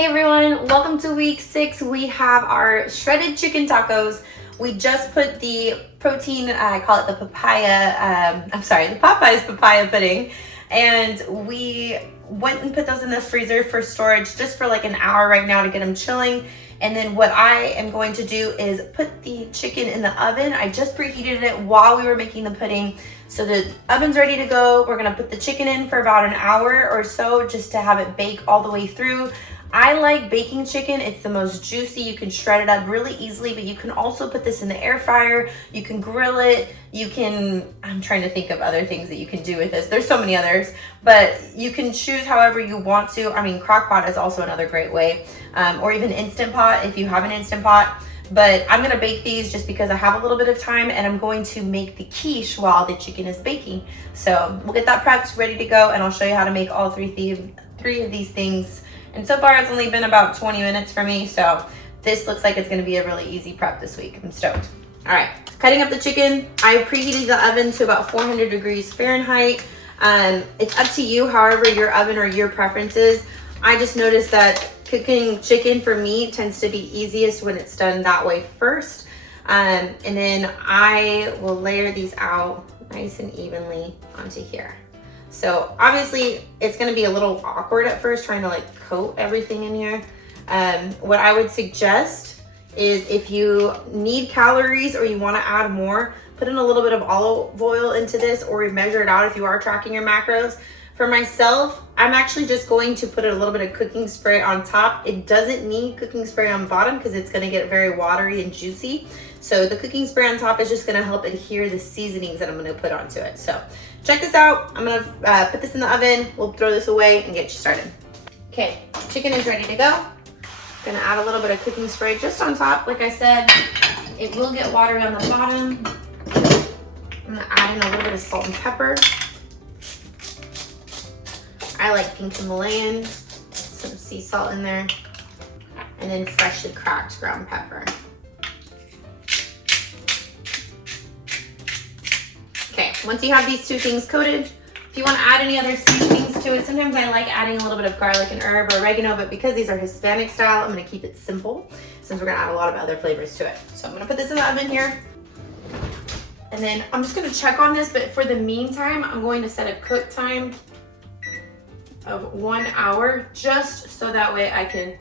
Hey everyone, welcome to week 6. We have our shredded chicken tacos. We just put the protein, I call it the papaya, the Popeyes papaya pudding. And we went and put those in the freezer for storage just for like an hour right now to get them chilling. And then what I am going to do is put the chicken in the oven. I just preheated it while we were making the pudding. So the oven's ready to go. We're gonna put the chicken in for about an hour or so just to have it bake all the way through. I like baking chicken. It's the most juicy. You can shred it up really easily, but you can also put this in the air fryer. You can grill it. I'm trying to think of other things that you can do with this. There's so many others, but you can choose however you want to. I mean, crock pot is also another great way, or even Instant Pot if you have an Instant Pot. But I'm gonna bake these just because I have a little bit of time, and I'm going to make the quiche while the chicken is baking. So we'll get that prepped, ready to go, and I'll show you how to make all three of these things. And so far it's only been about 20 minutes for me, so this looks like it's gonna be a really easy prep this week. I'm stoked. All right, cutting up the chicken. I preheated the oven to about 400 degrees Fahrenheit. It's up to you, however your oven or your preferences. I just noticed that cooking chicken for me tends to be easiest when it's done that way first. And then I will layer these out nice and evenly onto here. So obviously it's gonna be a little awkward at first trying to like coat everything in here. What I would suggest is if you need calories or you wanna add more, put in a little bit of olive oil into this, or measure it out if you are tracking your macros. For myself, I'm actually just going to put a little bit of cooking spray on top. It doesn't need cooking spray on bottom because it's gonna get very watery and juicy. So the cooking spray on top is just gonna help adhere the seasonings that I'm gonna put onto it. So check this out. I'm gonna put this in the oven. We'll throw this away and get you started. Okay, chicken is ready to go. Gonna add a little bit of cooking spray just on top. Like I said, it will get watery on the bottom. I'm gonna add in a little bit of salt and pepper. I like pink Himalayan, some sea salt in there, and then freshly cracked ground pepper. Okay, once you have these two things coated, if you want to add any other seasonings to it, sometimes I like adding a little bit of garlic and herb or oregano, but because these are Hispanic style, I'm going to keep it simple since we're going to add a lot of other flavors to it. So I'm going to put this in the oven here. And then I'm just going to check on this, but for the meantime, I'm going to set a cook time of 1 hour, just so that way I can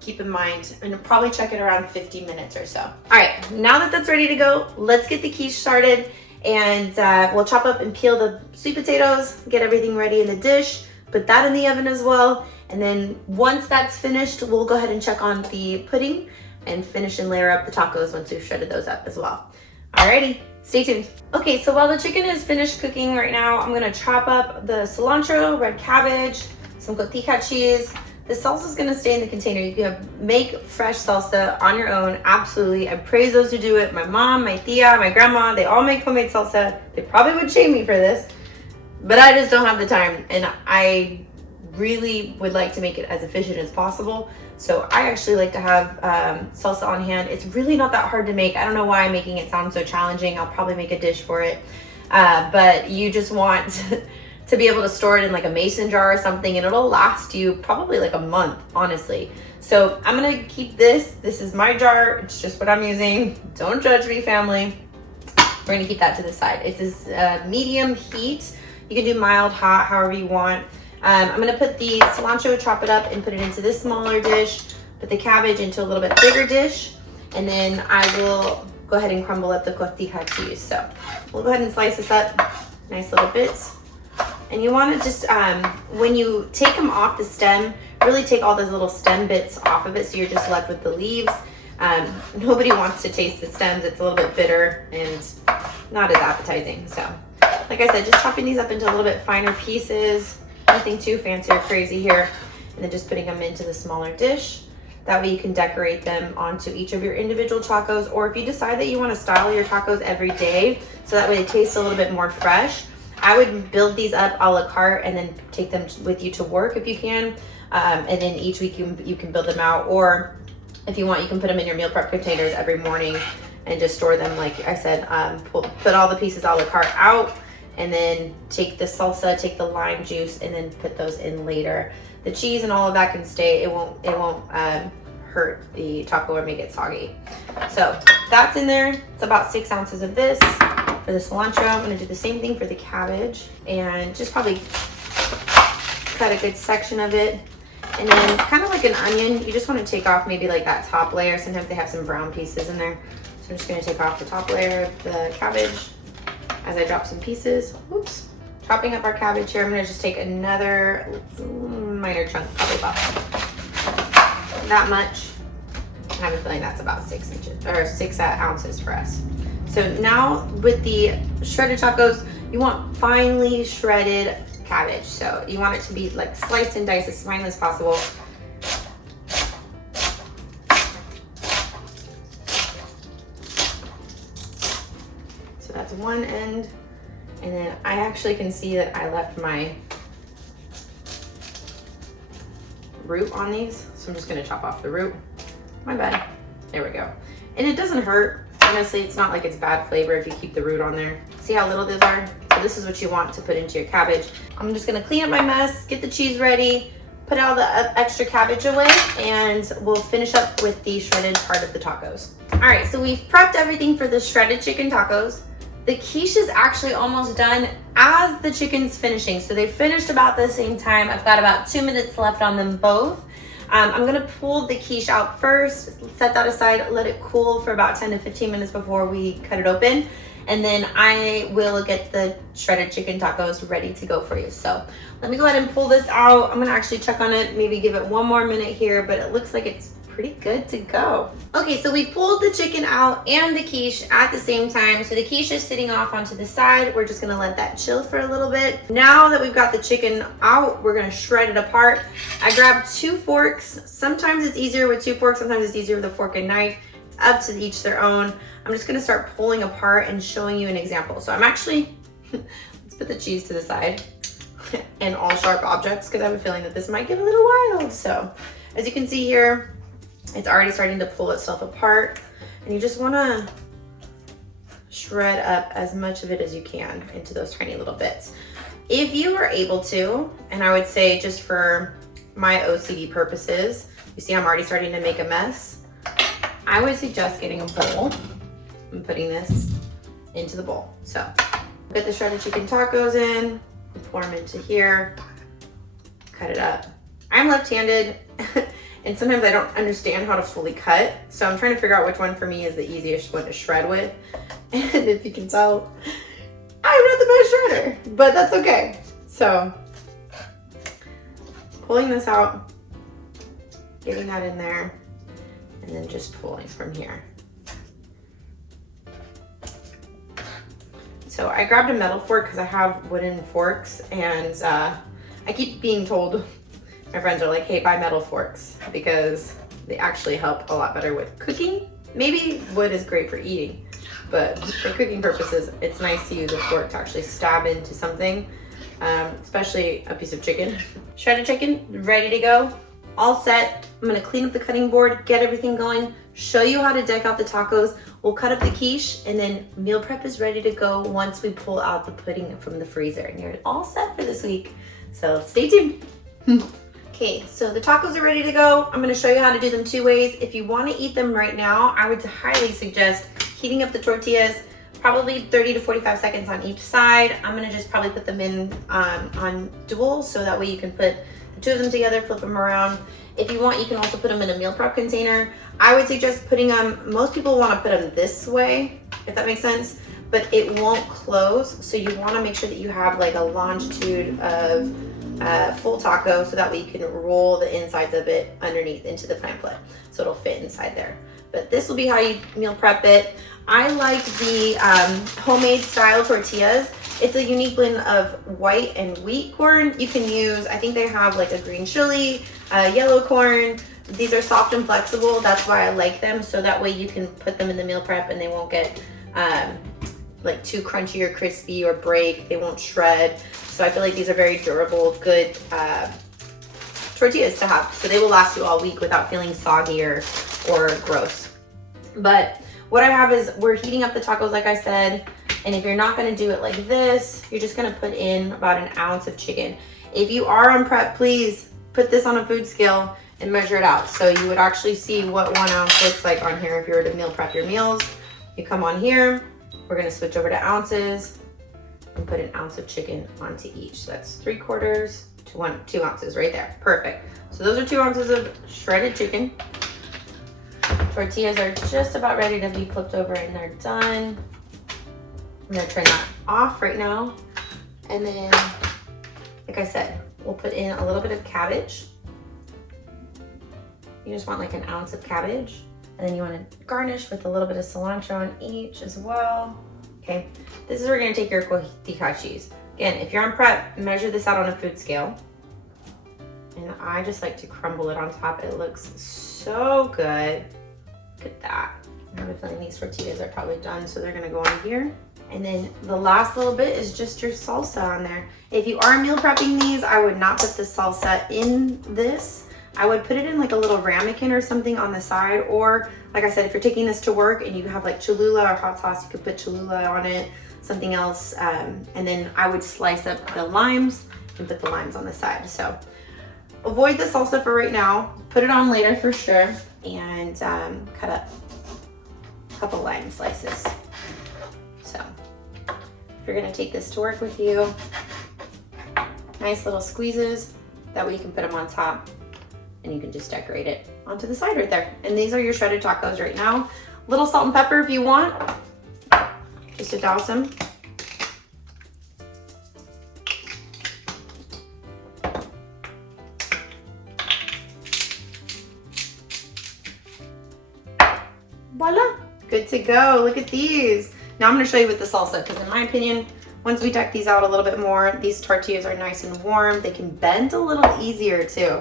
keep in mind, and probably check it around 50 minutes or so. All right, now that that's ready to go, let's get the quiche started. And we'll chop up and peel the sweet potatoes, get everything ready in the dish, put that in the oven as well. And then once that's finished, we'll go ahead and check on the pudding and finish and layer up the tacos once we've shredded those up as well. Alrighty, stay tuned. Okay, so while the chicken is finished cooking right now, I'm gonna chop up the cilantro, red cabbage, some cotija cheese. The salsa is gonna stay in the container. You can make fresh salsa on your own, absolutely. I praise those who do it. My mom, my tia, my grandma, they all make homemade salsa. They probably would shame me for this, but I just don't have the time, and I really would like to make it as efficient as possible. So I actually like to have salsa on hand. It's really not that hard to make. I don't know why I'm making it sound so challenging. I'll probably make a dish for it, but you just want to be able to store it in like a mason jar or something, and it'll last you probably like a month, honestly. So I'm gonna keep this. This is my jar. It's just what I'm using. Don't judge me, family. We're gonna keep that to the side. It's this medium heat. You can do mild, hot, however you want. I'm gonna put the cilantro, chop it up, and put it into this smaller dish. Put the cabbage into a little bit bigger dish, and then I will go ahead and crumble up the cotija cheese. So we'll go ahead and slice this up, nice little bits. And you want to just, when you take them off the stem, really take all those little stem bits off of it so you're just left with the leaves. Nobody wants to taste the stems. It's a little bit bitter and not as appetizing. So, like I said, just chopping these up into a little bit finer pieces. Nothing too fancy or crazy here. And then just putting them into the smaller dish. That way you can decorate them onto each of your individual tacos. Or if you decide that you want to style your tacos every day, so that way they taste a little bit more fresh, I would build these up a la carte and then take them with you to work if you can. And then each week you can build them out. Or if you want, you can put them in your meal prep containers every morning and just store them, like I said, put all the pieces a la carte out and then take the salsa, take the lime juice, and then put those in later. The cheese and all of that can stay. It won't hurt the taco or make it soggy. So that's in there. It's about 6 ounces of this. For the cilantro, I'm gonna do the same thing for the cabbage and just probably cut a good section of it. And then kind of like an onion, you just want to take off maybe like that top layer. Sometimes they have some brown pieces in there. So I'm just going to take off the top layer of the cabbage as I drop some pieces. Oops. Chopping up our cabbage here, I'm going to just take another minor chunk, probably about that much. I have a feeling that's about 6 inches or 6 ounces for us. So now with the shredded tacos, you want finely shredded cabbage. So you want it to be like sliced and diced as finely as possible. So that's one end. And then I actually can see that I left my root on these. So I'm just gonna chop off the root. My bad. There we go. And it doesn't hurt. Honestly, it's not like it's bad flavor if you keep the root on there. See how little these are? So this is what you want to put into your cabbage. I'm just gonna clean up my mess, get the cheese ready, put all the extra cabbage away, and we'll finish up with the shredded part of the tacos. All right, so we've prepped everything for the shredded chicken tacos. The quiche is actually almost done as the chicken's finishing. So they finished about the same time. I've got about 2 minutes left on them both. I'm gonna pull the quiche out first, set that aside, let it cool for about 10 to 15 minutes before we cut it open. And then I will get the shredded chicken tacos ready to go for you. So let me go ahead and pull this out. I'm gonna actually check on it, maybe give it 1 more minute here, but it looks like it's pretty good to go. Okay, so we pulled the chicken out and the quiche at the same time. So the quiche is sitting off onto the side. We're just gonna let that chill for a little bit. Now that we've got the chicken out, we're gonna shred it apart. I grabbed 2 forks. Sometimes it's easier with 2 forks, sometimes it's easier with a fork and knife. It's up to each their own. I'm just gonna start pulling apart and showing you an example. So I'm actually, let's put the cheese to the side and all sharp objects because I have a feeling that this might get a little wild. So as you can see here, it's already starting to pull itself apart, and you just wanna shred up as much of it as you can into those tiny little bits. If you are able to, and I would say just for my OCD purposes, you see I'm already starting to make a mess, I would suggest getting a bowl and putting this into the bowl. So put the shredded chicken tacos in, pour them into here, cut it up. I'm left-handed. And sometimes I don't understand how to fully cut. So I'm trying to figure out which one for me is the easiest one to shred with. And if you can tell, I'm not the best shredder, but that's okay. So pulling this out, getting that in there, and then just pulling from here. So I grabbed a metal fork because I have wooden forks, and I keep being told, my friends are like, hey, buy metal forks because they actually help a lot better with cooking. Maybe wood is great for eating, but for cooking purposes, it's nice to use a fork to actually stab into something, especially a piece of chicken. Shredded chicken, ready to go, all set. I'm gonna clean up the cutting board, get everything going, show you how to deck out the tacos. We'll cut up the quiche, and then meal prep is ready to go once we pull out the pudding from the freezer. And you're all set for this week, so stay tuned. Okay, so the tacos are ready to go. I'm gonna show you how to do them 2 ways. If you wanna eat them right now, I would highly suggest heating up the tortillas, probably 30 to 45 seconds on each side. I'm gonna just probably put them in on dual, so that way you can put the 2 of them together, flip them around. If you want, you can also put them in a meal prep container. I would suggest putting them, most people wanna put them this way, if that makes sense, but it won't close. So you wanna make sure that you have like a longitude of full taco, so that way you can roll the insides of it underneath into the pamphlet, so it'll fit inside there. But this will be how you meal prep it. I like the homemade style tortillas. It's a unique blend of white and wheat corn. You can use, I think they have like a green chili, yellow corn. These are soft and flexible. That's why I like them. So that way you can put them in the meal prep and they won't get like too crunchy or crispy or break. They won't shred. So I feel like these are very durable, good tortillas to have. So they will last you all week without feeling soggy or gross. But what I have is, we're heating up the tacos like I said. And if you're not gonna do it like this, you're just gonna put in about an ounce of chicken. If you are on prep, please put this on a food scale and measure it out. So you would actually see what 1 ounce looks like on here if you were to meal prep your meals. You come on here, we're gonna switch over to ounces and put an ounce of chicken onto each. So that's 3/4 to 2 ounces right there. Perfect. So those are 2 ounces of shredded chicken. Tortillas are just about ready to be flipped over and they're done. I'm gonna turn that off right now. And then, like I said, we'll put in a little bit of cabbage. You just want like an ounce of cabbage. And then you want to garnish with a little bit of cilantro on each as well. Okay, this is where you're gonna take your cotija cheese. Again, if you're on prep, measure this out on a food scale. And I just like to crumble it on top. It looks so good. Look at that. I have a feeling these tortillas are probably done, so they're gonna go on here. And then the last little bit is just your salsa on there. If you are meal prepping these, I would not put the salsa in this. I would put it in like a little ramekin or something on the side, or like I said, if you're taking this to work and you have like Cholula or hot sauce, you could put Cholula on it, something else. And then I would slice up the limes and put the limes on the side. So avoid the salsa for right now, put it on later for sure, and cut up a couple lime slices. So if you're gonna take this to work with you, nice little squeezes, that way you can put them on top and you can just decorate it onto the side right there. And these are your shredded tacos right now. Little salt and pepper if you want, just to douse them. Voila, good to go. Look at these. Now I'm gonna show you with the salsa, because in my opinion, once we deck these out a little bit more, these tortillas are nice and warm. They can bend a little easier too.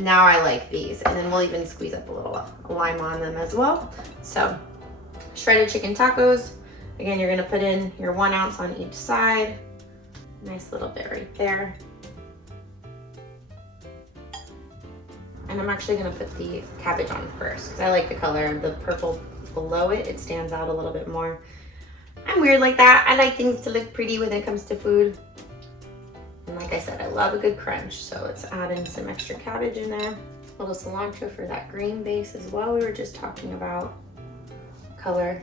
Now I like these, and then we'll even squeeze up a little lime on them as well. So shredded chicken tacos. Again, you're gonna put in your 1 ounce on each side. Nice little bit right there. And I'm actually gonna put the cabbage on first because I like the color of the purple below it. It stands out a little bit more. I'm weird like that. I like things to look pretty when it comes to food. And like I said, I love a good crunch. So let's add in some extra cabbage in there. A little cilantro for that green base as well. We were just talking about color.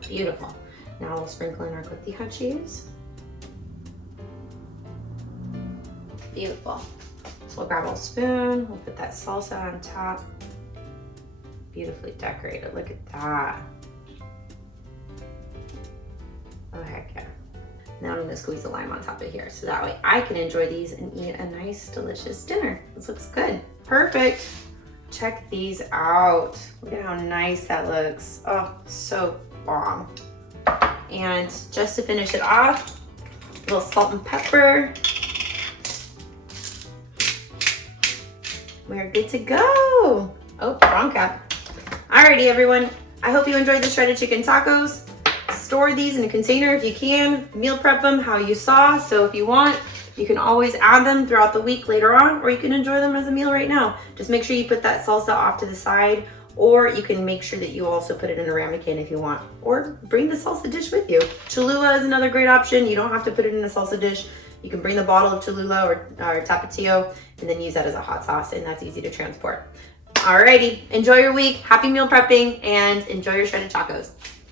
Beautiful. Now we'll sprinkle in our cotija cheese. Beautiful. So we'll grab a spoon, we'll put that salsa on top. Beautifully decorated, look at that. Oh heck yeah. Now I'm gonna squeeze the lime on top of here so that way I can enjoy these and eat a nice, delicious dinner. This looks good. Perfect. Check these out. Look at how nice that looks. Oh, so bomb. And just to finish it off, a little salt and pepper. We're good to go. Oh, wrong cap. Alrighty, everyone. I hope you enjoyed the shredded chicken tacos. Store these in a container if you can. Meal prep them how you saw. So if you want, you can always add them throughout the week later on, or you can enjoy them as a meal right now. Just make sure you put that salsa off to the side, or you can make sure that you also put it in a ramekin if you want, or bring the salsa dish with you. Cholula is another great option. You don't have to put it in a salsa dish. You can bring the bottle of Cholula or Tapatio and then use that as a hot sauce, and that's easy to transport. Alrighty, enjoy your week, happy meal prepping, and enjoy your shredded tacos.